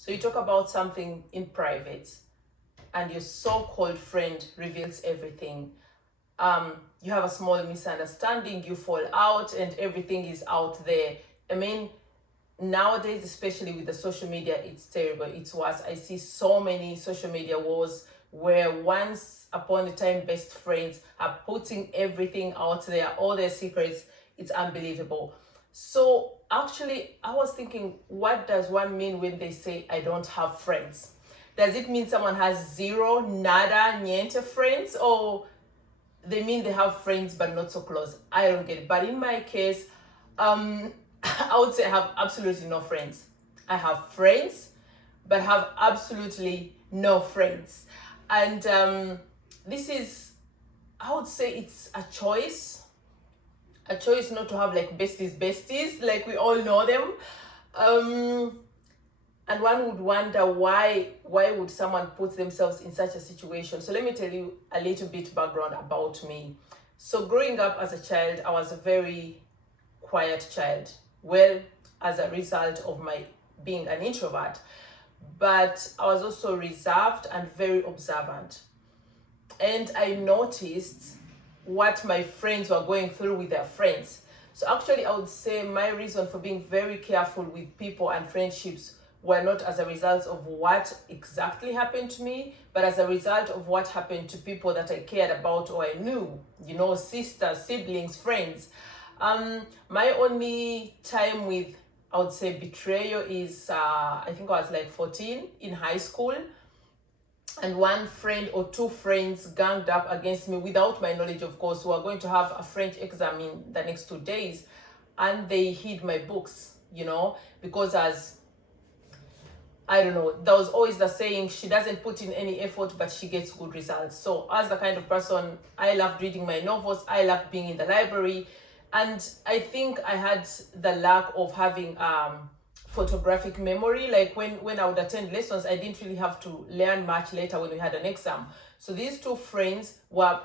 So you talk about something in private and your so-called friend reveals everything. You have a small misunderstanding, you fall out, and everything is out there. I mean, nowadays, especially with the social media, it's terrible. It's worse. I see so many social media wars where once upon a time best friends are putting everything out there, all their secrets. It's unbelievable. So actually, I was thinking, what does one mean when they say I don't have friends? Does it mean someone has zero, nada, niente friends, or they mean they have friends but not so close? I don't get it. But in my case, I would say I have absolutely no friends. I have friends, but have absolutely no friends. And this is, I would say it's a choice not to have like besties, like we all know them. And one would wonder why would someone put themselves in such a situation. So let me tell you a little bit background about me. So growing up as a child, I was a very quiet child. Well, as a result of my being an introvert, but I was also reserved and very observant. And I noticed what my friends were going through with their friends. So actually, I would say my reason for being very careful with people and friendships were not as a result of what exactly happened to me, but as a result of what happened to people that I cared about or I knew, sisters, siblings, friends. My only time with, I would say, betrayal is, I think I was like 14 in high school. And one friend or two friends ganged up against me without my knowledge, of course. We were going to have a French exam in the next 2 days, and they hid my books, because as I don't know, there was always the saying, she doesn't put in any effort, but she gets good results. So as the kind of person, I loved reading my novels, I loved being in the library. And I think I had the lack of having photographic memory. Like when I would attend lessons, I didn't really have to learn much later when we had an exam. So these two friends were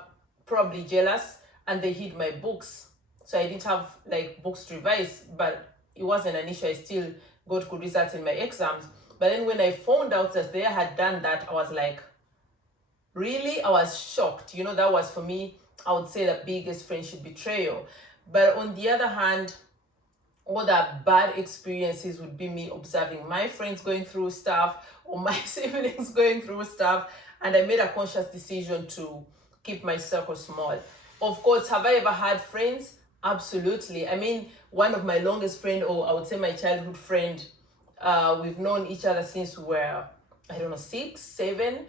probably jealous and they hid my books. So I didn't have like books to revise, but it wasn't an issue. I still got good results in my exams. But then when I found out that they had done that, I was like, really? I was shocked. That was for me, I would say, the biggest friendship betrayal. But on the other hand, all the bad experiences would be me observing my friends going through stuff or my siblings going through stuff. And I made a conscious decision to keep my circle small. Of course, have I ever had friends? Absolutely. I mean, one of my longest friend, or I would say my childhood friend, we've known each other since we were, I don't know, 6, 7.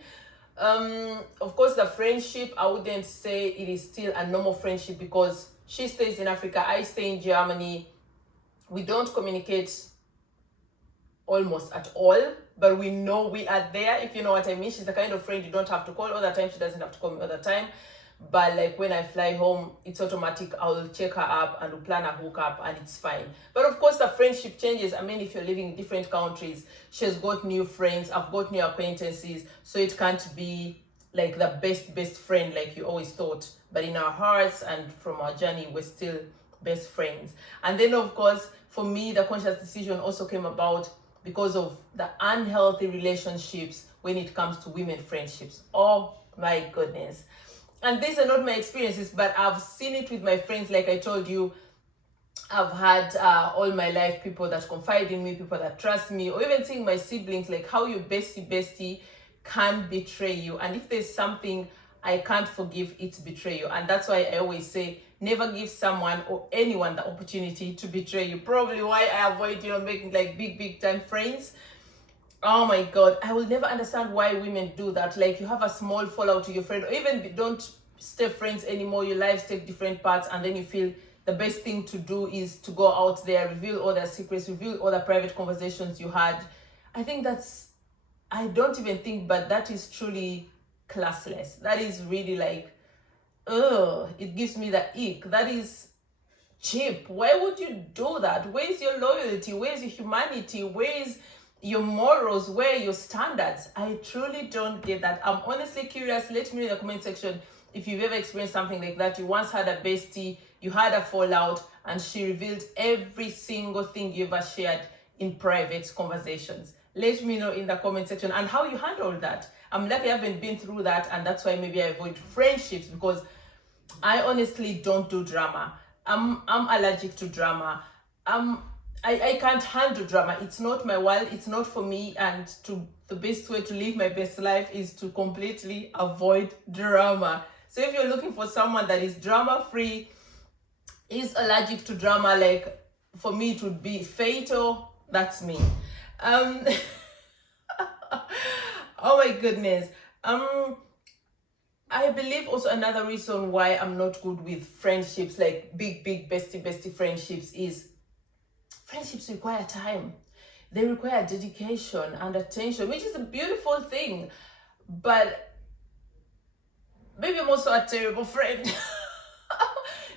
Of course, the friendship, I wouldn't say it is still a normal friendship because she stays in Africa, I stay in Germany. We don't communicate almost at all, but we know we are there, if you know what I mean. She's the kind of friend you don't have to call all the time. She doesn't have to call me all the time. But like when I fly home, it's automatic. I'll check her up and we'll plan a hookup and it's fine. But of course, the friendship changes. I mean, if you're living in different countries, she's got new friends, I've got new acquaintances. So it can't be like the best friend like you always thought. But in our hearts and from our journey, we're still best friends. And then, of course, for me, the conscious decision also came about because of the unhealthy relationships when it comes to women friendships. Oh my goodness. And these are not my experiences, but I've seen it with my friends. Like I told you, I've had all my life people that confide in me, people that trust me, or even seeing my siblings, like how your bestie can betray you. And if there's something I can't forgive, it's betrayal. And that's why I always say, never give someone or anyone the opportunity to betray you. Probably why I avoid, making like big time friends. Oh my God, I will never understand why women do that. Like you have a small fallout with your friend, or even don't stay friends anymore, your lives take different paths, and then you feel the best thing to do is to go out there, reveal all their secrets, reveal all the private conversations you had. I think I don't even think, but that is truly classless. That is really like, it gives me the ick. That is cheap. Why would you do that? Where is your loyalty? Where is your humanity? Where is your morals? Where are your standards? I truly don't get that. I'm honestly curious. Let me know in the comment section if you've ever experienced something like that. You once had a bestie, you had a fallout, and she revealed every single thing you ever shared in private conversations. Let me know in the comment section and how you handle that. I'm lucky I haven't been through that, and that's why maybe I avoid friendships, because I honestly don't do drama. I'm allergic to drama. I can't handle drama. It's not my world. It's not for me. And the best way to live my best life is to completely avoid drama. So if you're looking for someone that is drama free, is allergic to drama, like for me it would be fatal, that's me. Oh my goodness. I believe also another reason why I'm not good with friendships, like big bestie friendships, is friendships require time. They require dedication and attention, which is a beautiful thing. But maybe I'm also a terrible friend.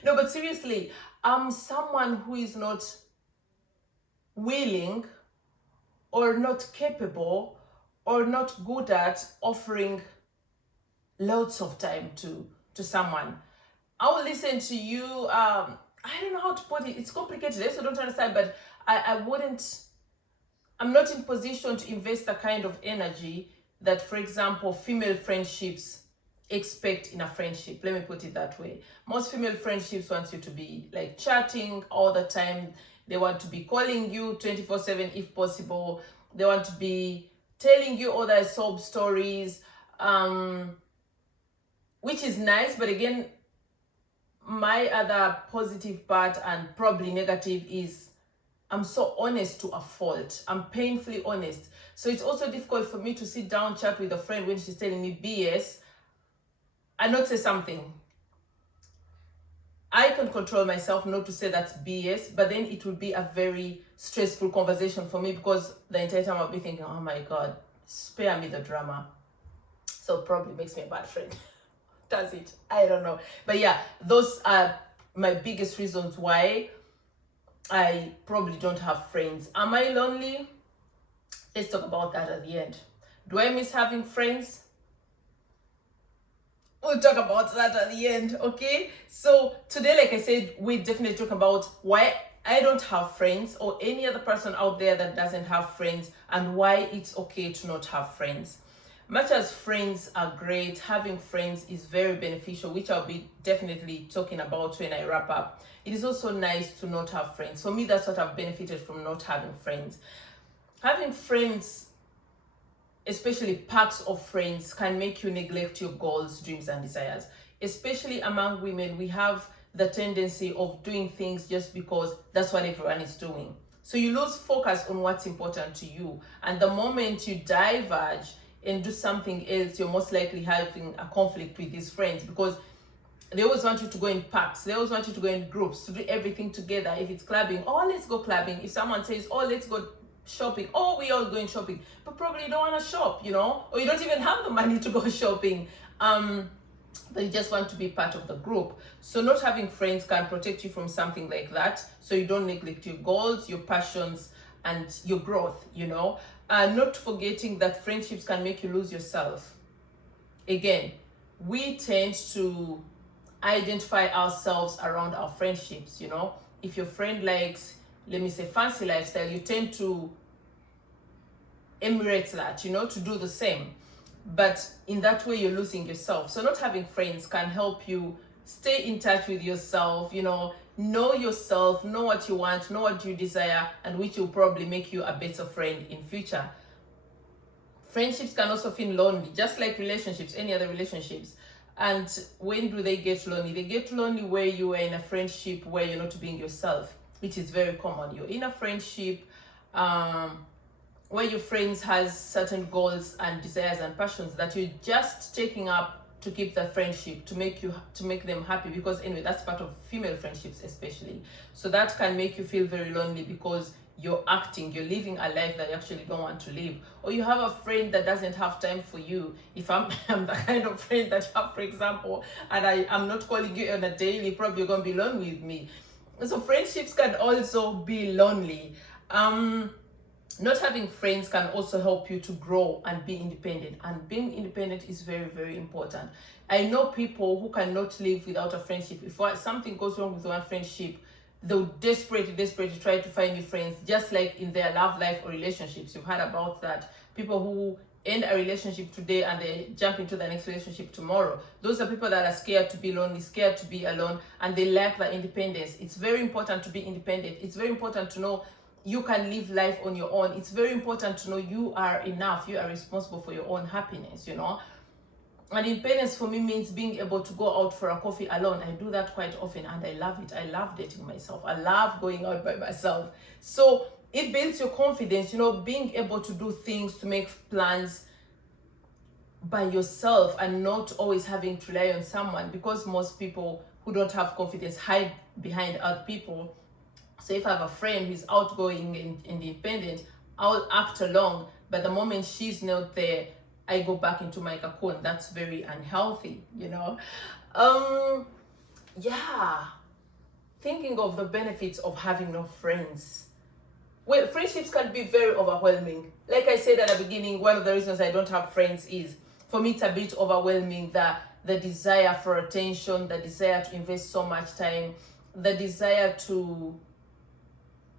No, but seriously, I'm someone who is not willing or not capable or not good at offering loads of time to someone. I will listen to you. I don't know how to put it. It's complicated. I also don't understand, but I'm not in position to invest the kind of energy that, for example, female friendships expect in a friendship. Let me put it that way. Most female friendships want you to be like chatting all the time. They want to be calling you 24/7 if possible. They want to be telling you all their sob stories, which is nice. But again, my other positive part and probably negative is I'm so honest to a fault. I'm painfully honest. So it's also difficult for me to sit down, chat with a friend when she's telling me BS and not say something. I can control myself not to say that's BS, but then it will be a very stressful conversation for me, because the entire time I'll be thinking, oh my God, spare me the drama. So probably makes me a bad friend. Does it? I don't know. But yeah, those are my biggest reasons why I probably don't have friends. Am I lonely? Let's talk about that at the end. Do I miss having friends? We'll talk about that at the end, okay? So today, like I said, we definitely talk about why I don't have friends, or any other person out there that doesn't have friends, and why it's okay to not have friends. Much as friends are great, having friends is very beneficial, which I'll be definitely talking about when I wrap up. It is also nice to not have friends. For me, that's what I've benefited from not having friends. Having friends, especially packs of friends, can make you neglect your goals, dreams, and desires. Especially among women, we have the tendency of doing things just because that's what everyone is doing. So you lose focus on what's important to you. And the moment you diverge and do something else, you're most likely having a conflict with these friends, because they always want you to go in packs. They always want you to go in groups, to do everything together. If it's clubbing, oh, let's go clubbing. If someone says, oh, let's go shopping, oh, we all going shopping, but probably you don't want to shop, you know, or you don't even have the money to go shopping, but you just want to be part of the group. So not having friends can protect you from something like that, so you don't neglect your goals, your passions, and your growth, you know. Not forgetting that friendships can make you lose yourself. Again, we tend to identify ourselves around our friendships, you know. If your friend likes, let me say, fancy lifestyle, you tend to emulate that, you know, to do the same. But in that way, you're losing yourself. So not having friends can help you stay in touch with yourself, you know yourself, know what you want, know what you desire, and which will probably make you a better friend in future. Friendships can also feel lonely, just like relationships, any other relationships. And when do they get lonely? They get lonely where you are in a friendship where you're not being yourself, which is very common. You're in a friendship where your friends has certain goals and desires and passions that you're just taking up to keep the friendship, to make them happy, because anyway, that's part of female friendships especially. So that can make you feel very lonely, because you're living a life that you actually don't want to live. Or you have a friend that doesn't have time for you. If I'm the kind of friend that you have, for example, and I'm not calling you on a daily, probably you're going to be lonely with me. So friendships can also be lonely. Not having friends can also help you to grow and be independent. And being independent is very, very important. I know people who cannot live without a friendship. If something goes wrong with one friendship, they'll desperately try to find new friends, just like in their love life or relationships. You've heard about that. People who end a relationship today and they jump into the next relationship tomorrow. Those are people that are scared to be lonely, scared to be alone, and they lack the independence. It's very important to be independent. It's very important to know you can live life on your own. It's very important to know you are enough. You are responsible for your own happiness, you know. And independence for me means being able to go out for a coffee alone. I do that quite often and I love it. I love dating myself. I love going out by myself. So it builds your confidence, you know, being able to do things, to make plans by yourself and not always having to rely on someone, because most people who don't have confidence hide behind other people. So if I have a friend who's outgoing and independent, I'll act along, but the moment she's not there, I go back into my cocoon. That's very unhealthy, you know. Yeah, thinking of the benefits of having no friends. Well, friendships can be very overwhelming. Like I said at the beginning, one of the reasons I don't have friends is, for me, it's a bit overwhelming, the desire for attention, the desire to invest so much time, the desire to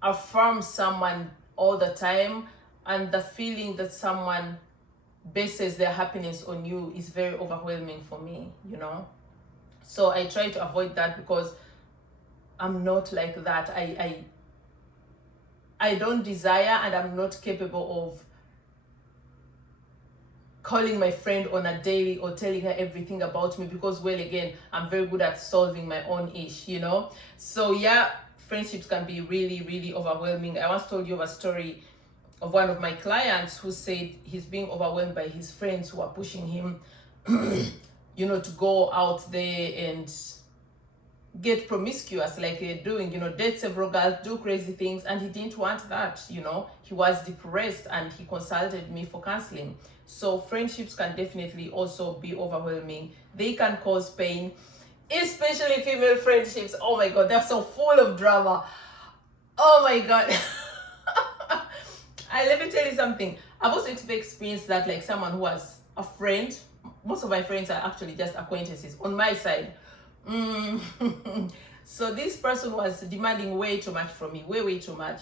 affirm someone all the time, and the feeling that someone bases their happiness on you is very overwhelming for me, you know. So I try to avoid that because I'm not like that. I don't desire, and I'm not capable of calling my friend on a daily or telling her everything about me, because, well, again, I'm very good at solving my own ish, you know. So yeah, friendships can be really overwhelming. I once told you of a story of one of my clients who said he's being overwhelmed by his friends who are pushing him you know, to go out there and get promiscuous like they're doing, you know, date several girls, do crazy things, and he didn't want that, you know. He was depressed and he consulted me for counseling. So friendships can definitely also be overwhelming. They can cause pain, especially female friendships. Oh my god, they're so full of drama. Oh my god. Let me tell you something. I've also experienced that, like someone who was a friend. Most of my friends are actually just acquaintances on my side. So this person was demanding way too much from me, way too much.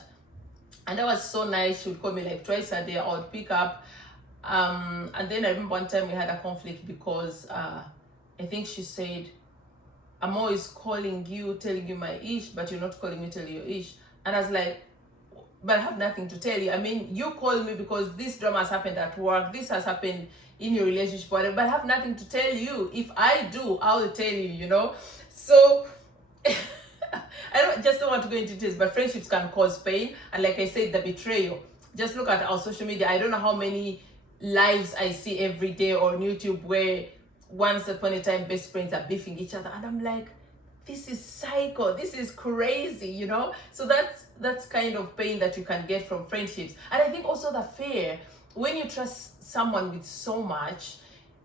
And that was so nice. She would call me like twice a day. I would pick up. And then I remember one time we had a conflict because I think she said, I'm always calling you, telling you my ish, but you're not calling me, telling you ish. And I was like, but I have nothing to tell you. I mean, you call me because this drama has happened at work, this has happened in your relationship, whatever, but I have nothing to tell you. If I do, I will tell you, you know. So I don't want to go into details, but friendships can cause pain. And like I said, the betrayal. Just look at our social media. I don't know how many lives I see every day or on YouTube where once upon a time best friends are beefing each other, and I'm like, this is psycho, this is crazy, you know. So that's kind of pain that you can get from friendships. And I think also the fear, when you trust someone with so much,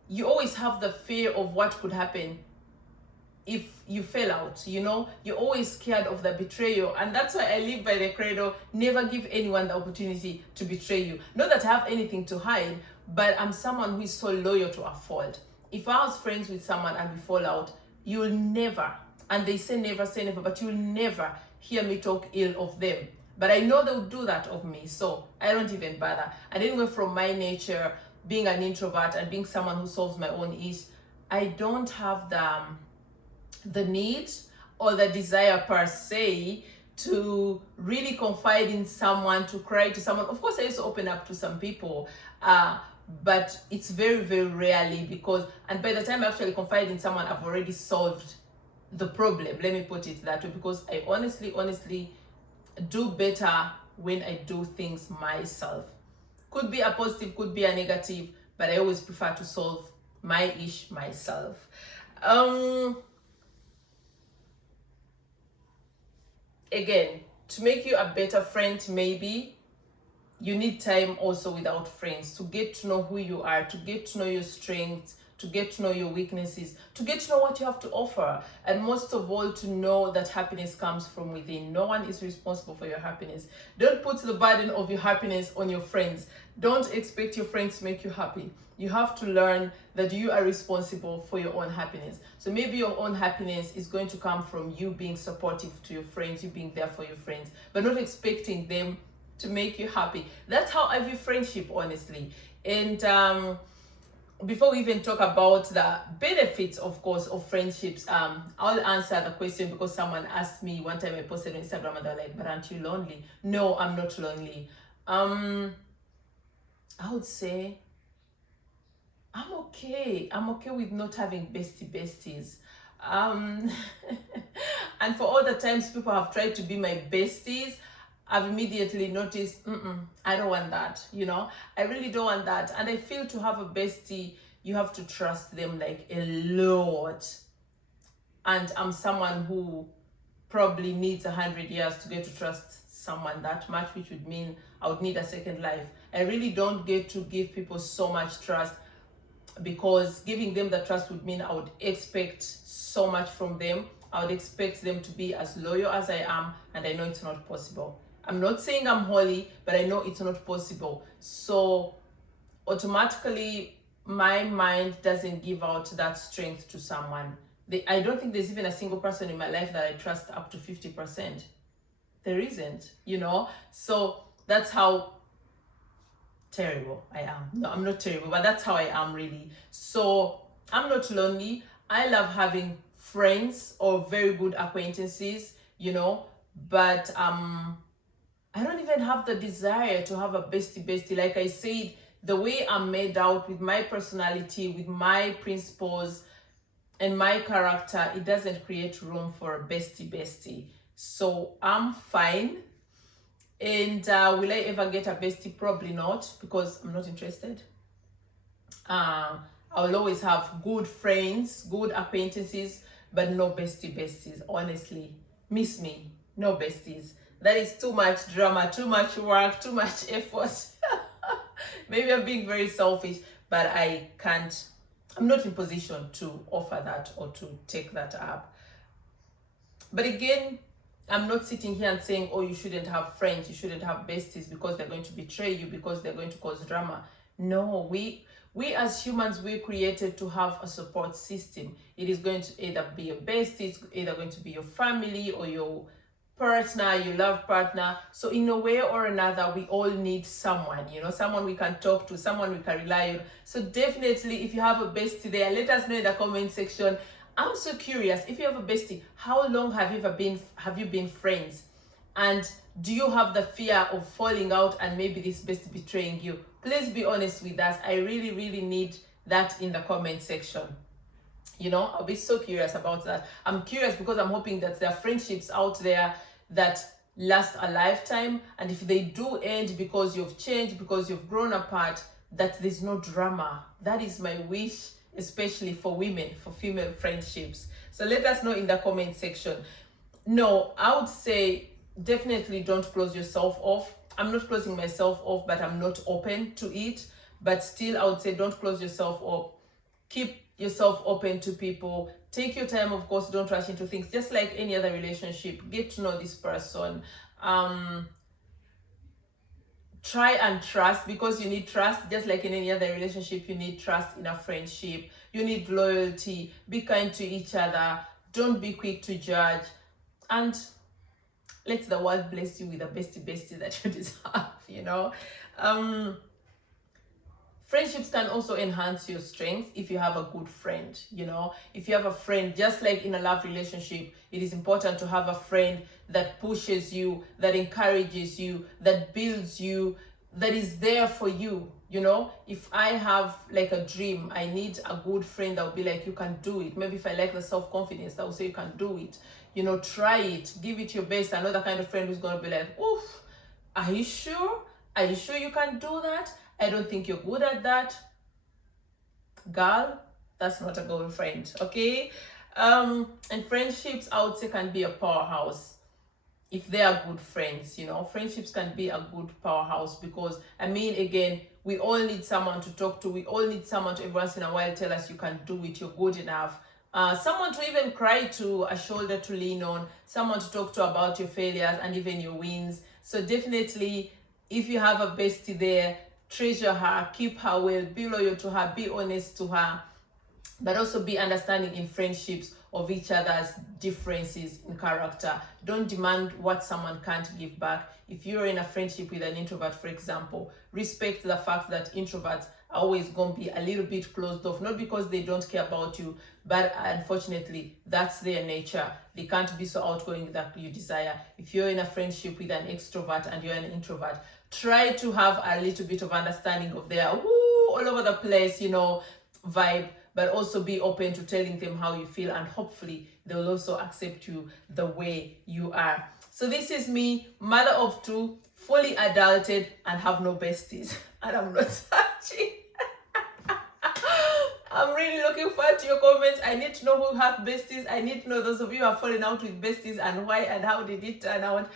you always have the fear of what could happen if you fell out, you know. You're always scared of the betrayal, and that's why I live by the credo, never give anyone the opportunity to betray you. Not that I have anything to hide, but I'm someone who is so loyal to a fault. If I was friends with someone and we fall out, you'll never, and they say never say never, but you'll never hear me talk ill of them. But I know they'll do that of me, so I don't even bother. And anyway, from my nature, being an introvert and being someone who solves my own issues, I don't have the need or the desire per se to really confide in someone, to cry to someone. Of course, I used to open up to some people, but it's very rarely, because, and by the time I actually confide in someone, I've already solved the problem. Let me put it that way, because I honestly do better when I do things myself. Could be a positive, could be a negative, but I always prefer to solve my ish myself. Again, to make you a better friend, maybe you need time also without friends to get to know who you are, to get to know your strengths, to get to know your weaknesses, to get to know what you have to offer, and most of all, to know that happiness comes from within. No one is responsible for your happiness. Don't put the burden of your happiness on your friends. Don't expect your friends to make you happy. You have to learn that you are responsible for your own happiness. So maybe your own happiness is going to come from you being supportive to your friends, you being there for your friends, but not expecting them to make you happy. That's how I view friendship, honestly. And before we even talk about the benefits, of course, of friendships, I'll answer the question because someone asked me one time. I posted on Instagram and they're like, "But aren't you lonely?" No, I'm not lonely. I would say I'm okay. I'm okay with not having besties. And for all the times people have tried to be my besties, I've immediately noticed, I don't want that, I really don't want that. And I feel to have a bestie, you have to trust them like a lot. And I'm someone who probably needs 100 years to get to trust someone that much, which would mean I would need a second life. I really don't get to give people so much trust, because giving them the trust would mean I would expect so much from them. I would expect them to be as loyal as I am, and I know it's not possible. I'm not saying I'm holy, but I know it's not possible. So automatically, my mind doesn't give out that strength to someone. I don't think there's even a single person in my life that I trust up to 50%. There isn't, So that's how terrible I am. No, I'm not terrible, but that's how I am, really. So I'm not lonely. I love having friends or very good acquaintances, but I don't even have the desire to have a bestie. Like I said, the way I'm made out, with my personality, with my principles and my character, it doesn't create room for a bestie. So I'm fine. And will I ever get a bestie? Probably not, because I'm not interested. I will always have good friends, good acquaintances, but no besties. Honestly, miss me, no besties. That is too much drama, too much work, too much effort. Maybe I'm being very selfish, but I'm not in position to offer that or to take that up. But again, I'm not sitting here and saying, oh, you shouldn't have friends, you shouldn't have besties because they're going to betray you, because they're going to cause drama. No, we as humans, we're created to have a support system. It is going to either be your bestie, it's either going to be your family or your partner, your love partner. So in a way or another, we all need someone, someone we can talk to, someone we can rely on. So definitely, if you have a bestie there, let us know in the comment section. I'm so curious, if you have a bestie, how long have you been friends? And do you have the fear of falling out and maybe this bestie betraying you? Please be honest with us. I really, really need that in the comment section. I'll be so curious about that. I'm curious because I'm hoping that there are friendships out there that last a lifetime, and if they do end because you've changed, because you've grown apart, that there's no drama. That is my wish, especially for women, for female friendships. So let us know in the comment section. No, I would say definitely don't close yourself off. I'm not closing myself off, but I'm not open to it. But still, I would say don't close yourself off. Keep yourself open to people. Take your time, of course. Don't rush into things. Just like any other relationship, get to know this person. Try and trust, because you need trust. Just like in any other relationship, you need trust in a friendship. You need loyalty. Be kind to each other. Don't be quick to judge. And let the world bless you with the bestie that you deserve, Friendships can also enhance your strength if you have a good friend, If you have a friend, just like in a love relationship, it is important to have a friend that pushes you, that encourages you, that builds you, that is there for you, If I have like a dream, I need a good friend that will be like, you can do it. Maybe if I like the self-confidence, that will say you can do it. Try it, give it your best. Another kind of friend who's going to be like, oof, are you sure? Are you sure you can do that? I don't think you're good at that. Girl, that's not a good friend, okay? And friendships, I would say, can be a powerhouse. if they are good friends. You know, friendships can be a good powerhouse, because I mean, again, we all need someone to talk to. We all need someone to every once in a while tell us you can do it, you're good enough. Someone to even cry to, a shoulder to lean on, someone to talk to about your failures and even your wins. So definitely, if you have a bestie there, treasure her, keep her well, be loyal to her, be honest to her, but also be understanding in friendships of each other's differences in character. Don't demand what someone can't give back. If you're in a friendship with an introvert, for example, respect the fact that introverts are always going to be a little bit closed off, not because they don't care about you, but unfortunately, that's their nature. They can't be so outgoing that you desire. If you're in a friendship with an extrovert and you're an introvert, try to have a little bit of understanding of their all over the place, you know, vibe, but also be open to telling them how you feel, and hopefully they'll also accept you the way you are. So this is me, mother of two, fully adulted, and have no besties. And I'm not searching. I'm really looking forward to your comments. I need to know who have besties. I need to know those of you who have fallen out with besties, and why, and how did it turn out.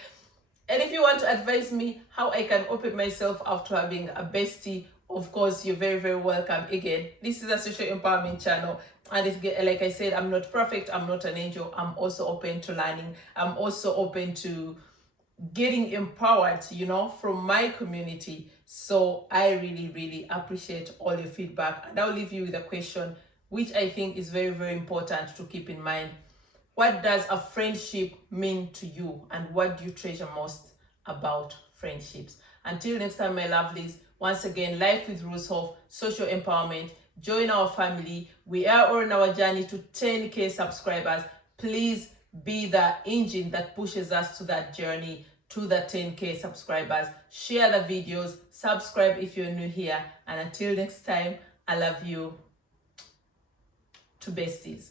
And if you want to advise me how I can open myself after having a bestie, of course, you're very, very welcome. Again, this is a social empowerment channel. And if, like I said, I'm not perfect. I'm not an angel. I'm also open to learning. I'm also open to getting empowered, you know, from my community. So I really, really appreciate all your feedback. And I'll leave you with a question, which I think is very, very important to keep in mind. What does a friendship mean to you, and what do you treasure most about friendships? Until next time, my lovelies, once again, life with Ruzhoff, social empowerment. Join our family. We are on our journey to 10K subscribers. Please be the engine that pushes us to that journey, to the 10K subscribers. Share the videos, subscribe if you're new here, and until next time, I love you. To besties.